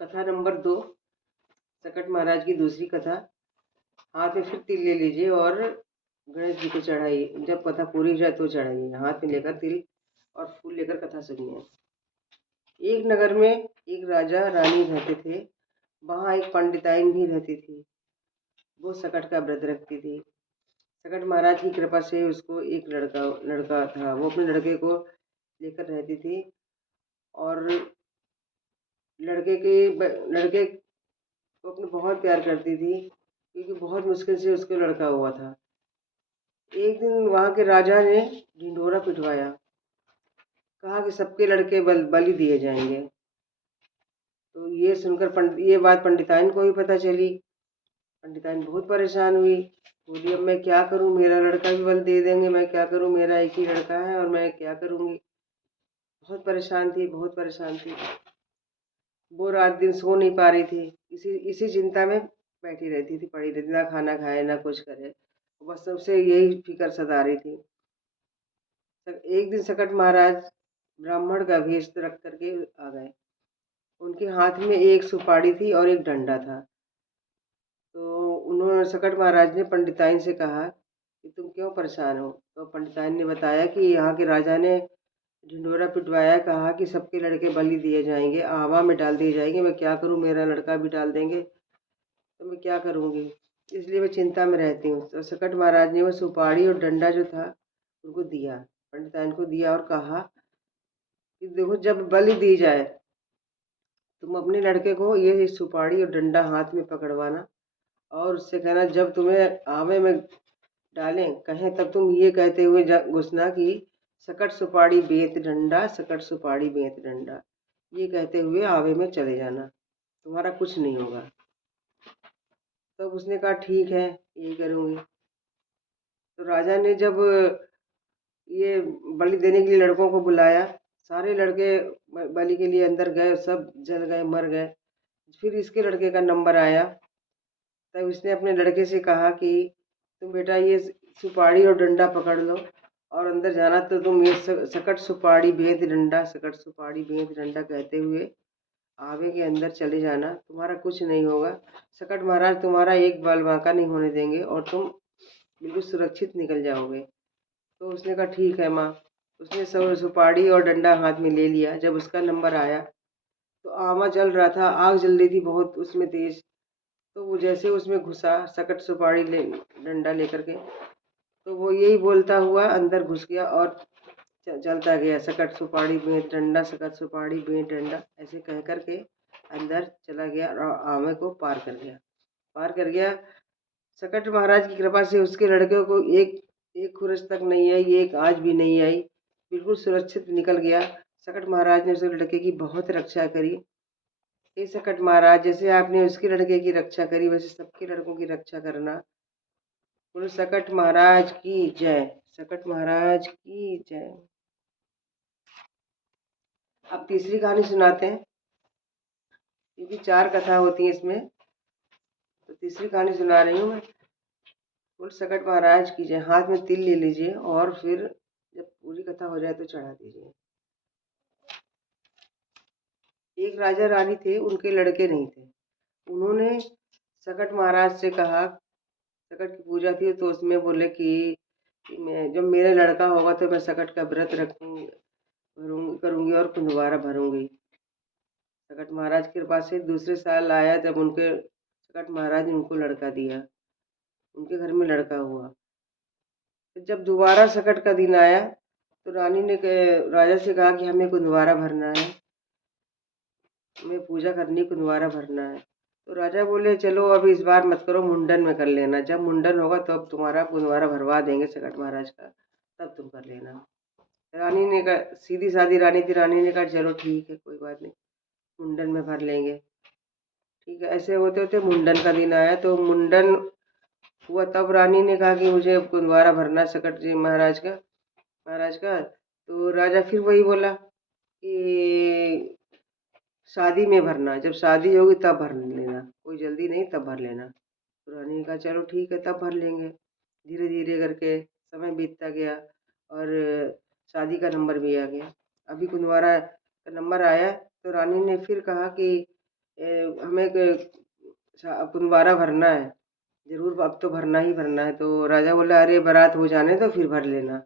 कथा नंबर 2। सकट महाराज की दूसरी कथा। हाथ में फिर तिल ले लीजिए और गणेश जी को चढ़ाइए। जब कथा पूरी हो जाए तो चढ़ाइए। हाथ में लेकर तिल और फूल लेकर कथा सुनिए। एक नगर में एक राजा रानी रहते थे। वहाँ एक पंडिताइन भी रहती थी। वो सकट का व्रत रखती थी। सकट महाराज की कृपा से उसको एक लड़का था। वो अपने लड़के को लेकर रहती थी और लड़के को अपने बहुत प्यार करती थी, क्योंकि बहुत मुश्किल से उसको लड़का हुआ था। एक दिन वहाँ के राजा ने ढिंढोरा पिटवाया। कहा कि सबके लड़के बलि दिए जाएंगे। तो ये सुनकर ये बात पंडिताइन को भी पता चली। पंडिताइन बहुत परेशान हुई। बोली, अब मैं क्या करूं, मेरा लड़का भी बल दे देंगे, मैं क्या करूं, मेरा एक ही लड़का है और मैं क्या करूंगी। बहुत परेशान थी, बहुत परेशान थी। वो रात दिन सो नहीं पा रही थी। इसी इसी चिंता में बैठी रहती थी, पड़ी रहती, ना खाना खाए ना कुछ करे, बस सबसे यही फिक्र सता रही थी। एक दिन सकट महाराज ब्राह्मण का वेश रख करके आ गए। उनके हाथ में एक सुपारी थी और एक डंडा था। तो उन्होंने सकट महाराज ने पंडिताइन से कहा कि तुम क्यों परेशान हो। तो पंडिताइन ने बताया कि यहाँ के राजा ने ढिंढोरा पिटवाया, कहा कि सबके लड़के बलि दिए जाएंगे, आवा में डाल दिए जाएंगे, मैं क्या करूँ, मेरा लड़का भी डाल देंगे, तो मैं क्या करूँगी, इसलिए मैं चिंता में रहती हूँ। तो सकट महाराज ने वो सुपारी और डंडा जो था उनको दिया, पंडिताइन को दिया और कहा कि देखो, जब बलि दी जाए तुम अपने लड़के को ये सुपारी और डंडा हाथ में पकड़वाना और उससे कहना, जब तुम्हें आवे में डालें कहें तब तुम ये कहते हुए घुसना कि सकट सुपारी बेंत डंडा, सकट सुपारी बेंत डंडा, ये कहते हुए आवे में चले जाना, तुम्हारा कुछ नहीं होगा। तब उसने कहा ठीक है, यही करूँगी। तो राजा ने जब ये बलि देने के लिए लड़कों को बुलाया, सारे लड़के बलि के लिए अंदर गए, सब जल गए, मर गए। फिर इसके लड़के का नंबर आया। तब इसने अपने लड़के से कहा कि तुम बेटा ये सुपारी और डंडा पकड़ लो और अंदर जाना, तो तुम ये सकट सुपारी बेंत डंडा, सकट सुपारी बेंत डंडा कहते हुए आवे के अंदर चले जाना, तुम्हारा कुछ नहीं होगा। सकट महाराज तुम्हारा एक बाल बांका नहीं होने देंगे और तुम बिल्कुल सुरक्षित निकल जाओगे। तो उसने कहा ठीक है माँ। उसने सुपारी और डंडा हाथ में ले लिया। जब उसका नंबर आया तो आवा जल रहा था, आग जल रही थी बहुत उसमें तेज। तो वो जैसे उसमें घुसा सकट सुपारी डंडा लेकर के, तो वो यही बोलता हुआ अंदर घुस गया और चलता गया, सकट सुपारी बेंत डंडा, सकट सुपारी बेंत डंडा, ऐसे कह करके अंदर चला गया और आवे को पार कर गया, पार कर गया। सकट महाराज की कृपा से उसके लड़के को एक एक खुरस तक नहीं आई, एक आज भी नहीं आई, बिल्कुल सुरक्षित निकल गया। सकट महाराज ने उस लड़के की बहुत रक्षा करी। हे सकट महाराज, जैसे आपने उसके लड़के की रक्षा करी वैसे सबके लड़कों की रक्षा करना। बोलो सकट महाराज की जय, सकट महाराज की जय। अब तीसरी कहानी सुनाते हैं, क्योंकि 4 कथा होती है इसमें, तो तीसरी कहानी सुना रही हूँ मैं। बोल सकट महाराज की जय। हाथ में तिल ले लीजिए और फिर जब पूरी कथा हो जाए तो चढ़ा दीजिए। एक राजा रानी थे, उनके लड़के नहीं थे। उन्होंने सकट महाराज से कहा, सकट की पूजा थी तो उसमें बोले कि मैं जब मेरा लड़का होगा तो मैं सकट का व्रत रखूंगी, करूंगी और कुंदवारा भरूंगी। सकट महाराज की कृपा से दूसरे साल आया, जब उनके सकट महाराज ने उनको लड़का दिया, उनके घर में लड़का हुआ। तो जब दोबारा सकट का दिन आया तो रानी ने राजा से कहा कि हमें कुंदवारा भरना है, हमें पूजा करनी, कुंदवारा भरना है। तो राजा बोले चलो अब इस बार मत करो, मुंडन में कर लेना, जब मुंडन होगा तो अब तुम्हारा कुंदवारा भरवा देंगे सकट महाराज का, तब तुम कर लेना। रानी ने कहा, सीधी सादी रानी थी, रानी ने कहा चलो ठीक है, कोई बात नहीं, मुंडन में भर लेंगे। ठीक है, ऐसे होते होते मुंडन का दिन आया। तो मुंडन हुआ, तब रानी ने कहा कि मुझे कुंदवारा भरना सकट जी महाराज का। तो राजा फिर वही बोला कि शादी में भरना, जब शादी होगी तब भर लेना, कोई जल्दी नहीं, तब भर लेना। तो रानी ने कहा चलो ठीक है, तब भर लेंगे। धीरे धीरे करके समय बीतता गया और शादी का नंबर भी आ गया। अभी कुंदवारा का नंबर आया तो रानी ने फिर कहा कि हमें कुंवारा भरना है, जरूर अब तो भरना ही भरना है। तो राजा बोला अरे बारात हो जाने तो फिर भर लेना।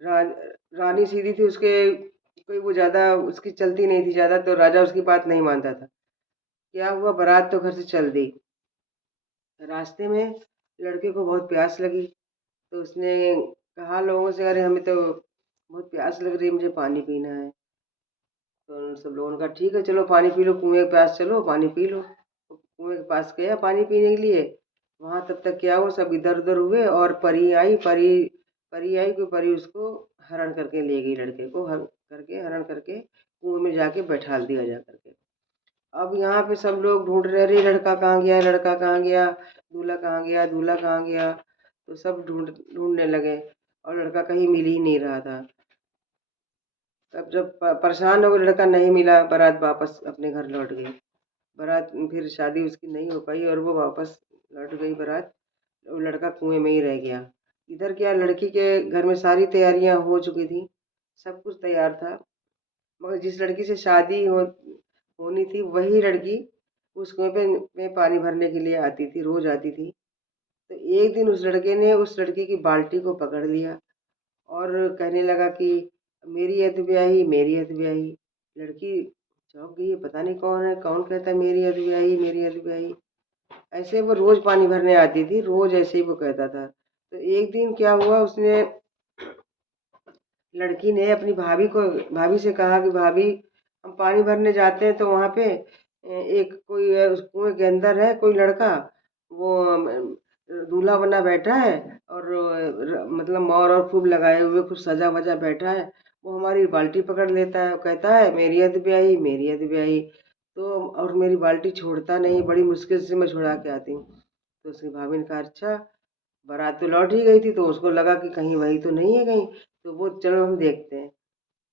रा, रानी सीधी थी, उसके कोई वो ज्यादा उसकी चलती नहीं थी ज्यादा, तो राजा उसकी बात नहीं मानता था। क्या हुआ, बारात तो घर से चल दी। रास्ते में लड़के को बहुत प्यास लगी, तो उसने कहा लोगों से अरे हमें तो बहुत प्यास लग रही है, मुझे पानी पीना है। तो सब लोगों ने कहा ठीक है चलो पानी पी लो, कुएं के पास चलो पानी पी लो। तो कुएं के पास गया पानी पीने के लिए। वहां तब तक क्या हुआ, सब इधर उधर हुए और परी आई। परी आई, कोई परी उसको हरण करके ले गई, लड़के को हरण करके कुएं में जाके बैठा दिया जा करके। अब यहाँ पे सब लोग ढूंढ रहे, अरे लड़का कहाँ गया, लड़का कहाँ गया, दूल्हा कहाँ गया, दूल्हा कहाँ गया। तो सब ढूंढने लगे और लड़का कहीं मिल ही नहीं रहा था। तब जब परेशान हो गए, लड़का नहीं मिला, बारात वापस अपने घर लौट गई। बारात फिर शादी उसकी नहीं हो पाई और वो वापस लौट गई बारात। वो लड़का कुएं में ही रह गया। इधर क्या, लड़की के घर में सारी तैयारियां हो चुकी थी, सब कुछ तैयार था, मगर जिस लड़की से होनी थी वही लड़की उस कुएं पे में पानी भरने के लिए आती थी, रोज आती थी। तो एक दिन उस लड़के ने उस लड़की की बाल्टी को पकड़ लिया और कहने लगा कि मेरी अध ब्याही, मेरी अध ब्याही। लड़की चौंक गई, पता नहीं कौन है, कौन कहता है मेरी अध ब्याही, मेरी अध ब्याही। ऐसे वो रोज पानी भरने आती थी, रोज ऐसे ही वो कहता था। तो एक दिन क्या हुआ, उसने लड़की ने अपनी भाभी से कहा कि भाभी हम पानी भरने जाते हैं तो वहाँ पे एक कोई उस कुएं के अंदर है कोई लड़का, वो दूल्हा बना बैठा है और मतलब मोर और खूब लगाए हुए खूब सजा वजा बैठा है। वो हमारी बाल्टी पकड़ लेता है, वो कहता है मेरी अध ब्याही, मेरी अध ब्याही। तो और मेरी बाल्टी छोड़ता नहीं, बड़ी मुश्किल से मैं छुड़ा के आती हूँ। तो उसकी भाभी ने कहा अच्छा। बारात तो लौट ही गई थी, तो उसको लगा कि कहीं वही तो नहीं है कहीं, तो वो चलो हम देखते हैं।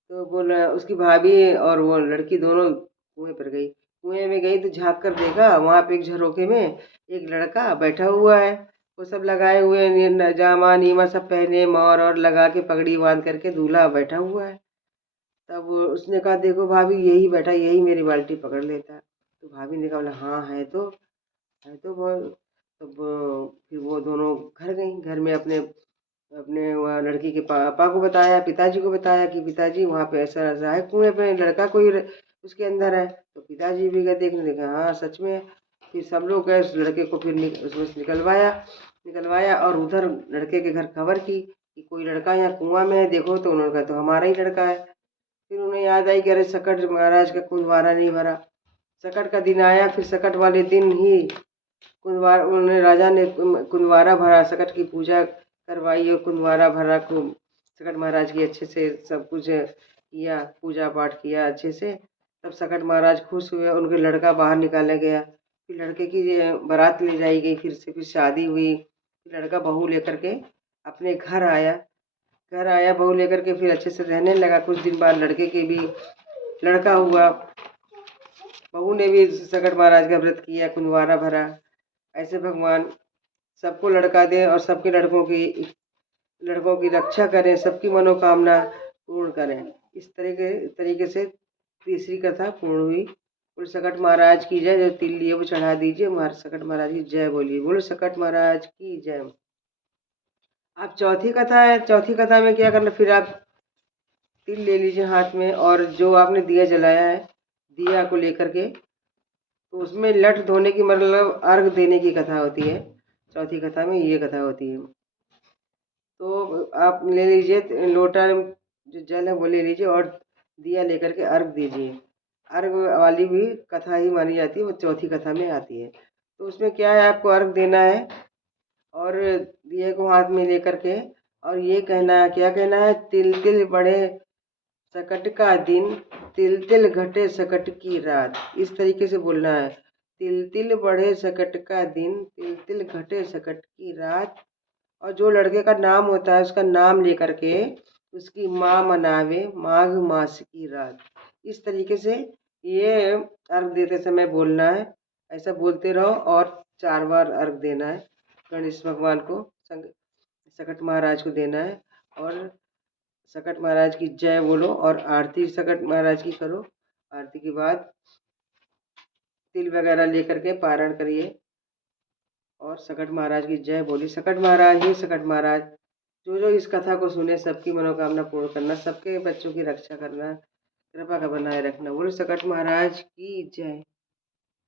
तो बोला उसकी भाभी और वो लड़की दोनों कुएं पर गई। कुएं में गई तो झांक कर देखा, वहां पे एक झरोखे में एक लड़का बैठा हुआ है। वो सब लगाए हुए जामा नीमा सब पहने, मोर और लगा के पगड़ी बांध करके दूल्हा बैठा हुआ है। तब उसने कहा देखो भाभी यही बैठा, यही मेरी बाल्टी पकड़ लेता है। तो भाभी ने कहा बोला हाँ है तो वो। तब फिर वो दोनों घर गई, घर में अपने अपने वहाँ लड़की के पापा को बताया, पिताजी को बताया कि पिताजी वहाँ पे ऐसा ऐसा है, कुएं पे लड़का कोई उसके अंदर है। तो पिताजी भी गए देखने, देखा हाँ सच में। फिर सब लोग गए उस लड़के को फिर उसमें से निकलवाया निकलवाया और उधर लड़के के घर खबर की कि कोई लड़का यहाँ कुआं में है देखो। तो उन्होंने कहा तो हमारा ही लड़का है। फिर उन्हें याद आई कि अरे सकट महाराज का कुंदवारा नहीं भरा। सकट का दिन आया, फिर सकट वाले दिन ही राजा ने कुंदवारा भरा, सकट की पूजा करवाई और कुंदवारा भरा को सकट महाराज की अच्छे से सब कुछ किया, पूजा पाठ किया अच्छे से। तब सकट महाराज खुश हुए, उनके लड़का बाहर निकाला गया। फिर लड़के की बारात ले जाई गई, फिर शादी हुई। फिर लड़का बहू लेकर के अपने घर आया बहू लेकर के, फिर अच्छे से रहने लगा। कुछ दिन बाद लड़के के भी लड़का हुआ, बहू ने भी सकट महाराज का व्रत किया, कुंदवारा भरा। ऐसे भगवान सबको लड़का दे और सबके लड़कों की रक्षा करें, सबकी मनोकामना पूर्ण करें। इस तरीके से तीसरी कथा पूर्ण हुई। बोलो सकट महाराज की जय। जो तिल लिए वो चढ़ा दीजिए, सकट महाराज की जय बोलिए। बोलो सकट महाराज की जय। अब चौथी कथा है, चौथी कथा में क्या करना, फिर आप तिल ले लीजिए हाथ में और जो आपने दिया जलाया है दिया को लेकर के, तो उसमें लठ धोने की मतलब अर्घ देने की कथा होती है। चौथी कथा में ये कथा होती है। तो आप ले लीजिए लोटा, जो जल है वो ले लीजिए और दिया लेकर के अर्घ दीजिए। अर्घ वाली भी कथा ही मानी जाती है, वो चौथी कथा में आती है। तो उसमें क्या है, आपको अर्घ देना है और दिए को हाथ में लेकर के और ये कहना है, क्या कहना है, तिल तिल बढ़े सकट का दिन, तिल तिल घटे सकट की रात। इस तरीके से बोलना है, तिल तिल बढ़े सकट का दिन, तिल तिल घटे सकट की रात। और जो लड़के का नाम होता है उसका नाम लेकर के उसकी माँ मनावे माघ मास की रात। इस तरीके से ये अर्घ देते समय बोलना है। ऐसा बोलते रहो और 4 बार अर्घ देना है। गणेश भगवान को, सकट महाराज को देना है और सकट महाराज की जय बोलो और आरती सकट महाराज की करो। आरती के बाद तिल वगैरह लेकर के पारण करिए और सकट महाराज की जय बोली। सकट महाराज ही सकट महाराज, जो जो इस कथा को सुने सबकी मनोकामना पूर्ण करना, सबके बच्चों की रक्षा करना, कृपा का बनाए रखना। बोलो सकट महाराज की जय।